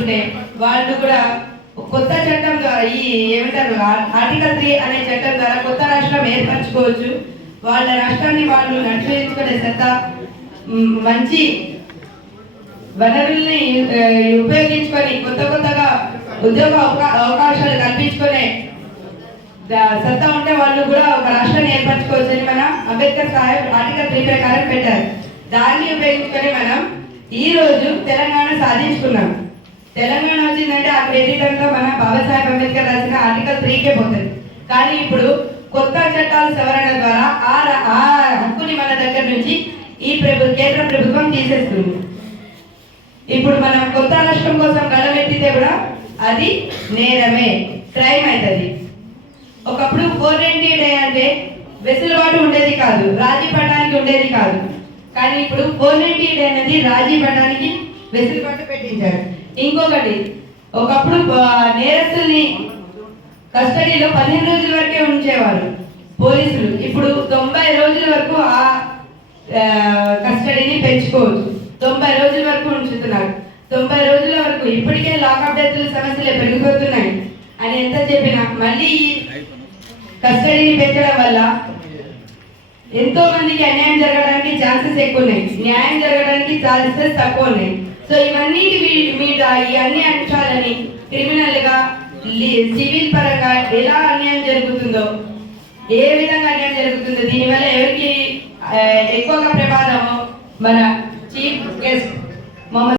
ఉంటే వాళ్ళు కూడా కొత్త చట్టం ద్వారా ఈ ఏమంటారు ఆర్టికల్ త్రీ అనే చట్టం ద్వారా కొత్త రాష్ట్రం ఏర్పరచుకోవచ్చు. వాళ్ళ రాష్ట్రాన్ని వాళ్ళు నడిపించుకునే సత్తా మంచి వనరుల్ని ఉపయోగించుకొని కొత్త కొత్తగా ఉద్యోగ అవకా- అవకాశాలు కల్పించుకునే ద- సత్తా ఉంటే వాళ్ళు కూడా ఒక రాష్ట్రాన్ని ఏర్పరచుకోవచ్చు అని మన అంబేద్కర్ సాహెబ్ ఆర్టికల్ త్రీ ప్రకారం పెట్టారు. దాన్ని ఉపయోగించుకొని మనం ఈ రోజు తెలంగాణ సాధించుకున్నాం. తెలంగాణ వచ్చిందంటే ఆ క్రెడిట్ అంతా మన బాబాసాహెబ్ అంబేద్కర్ రాసిన ఆర్టికల్ త్రీకే పోతుంది. కానీ ఇప్పుడు కొత్త చట్టాల సవరణ ద్వారా ఆ ఆ హక్కుని మన దగ్గర నుంచి ఈ ప్రభు కేంద్ర ప్రభుత్వం తీసేస్తుంది. ఇప్పుడు మనం కొత్త రాష్ట్రం కోసం గడమెత్తితే కూడా అది నేరమే క్రైమ్ అవుతుంది ఒకప్పుడు ఫోర్ నైన్టీ డే అంటే వెసులుబాటు ఉండేది కాదు రాజీ పడడానికి ఉండేది కాదు. కానీ ఇప్పుడు ఫోర్ నైన్టీ డే అనేది రాజీ పడడానికి వెసులుబాటు పెట్టించారు. ఇంకొకటి ఒకప్పుడు నేరస్తుల్ని కస్టడీలో పదిహేను రోజుల వరకే ఉంచేవారు పోలీసులు. ఇప్పుడు తొంభై రోజుల వరకు ఆ కస్టడీని పెంచుకోవచ్చు. తొంభై రోజుల వరకు ఉంచుతున్నారు. తొంభై రోజుల వరకు ఇప్పటికే లాకప్ డెత్తుల సమస్యలే పెరిగిపోతున్నాయి. అని ఎంత చెప్పినా మళ్ళీ కస్టడీని పెంచడం వల్ల ఎంతో మందికి అన్యాయం జరగడానికి ఛాన్సెస్ ఎక్కువ ఉన్నాయి న్యాయం జరగడానికి ఛాన్సెస్ తక్కువ ఉన్నాయి సో ఇవన్నీ మీద ఈ అన్ని అంశాలని క్రిమినల్గా సివిల్ పరంగా ఎలా అన్యాయం జరుగుతుందో ఏ విధంగా అన్యాయం జరుగుతుందో దీనివల్ల ఎవరికి ఎక్కువగా ప్రమాదమో మన చీఫ్ గెస్ట్ మొహమ్మద్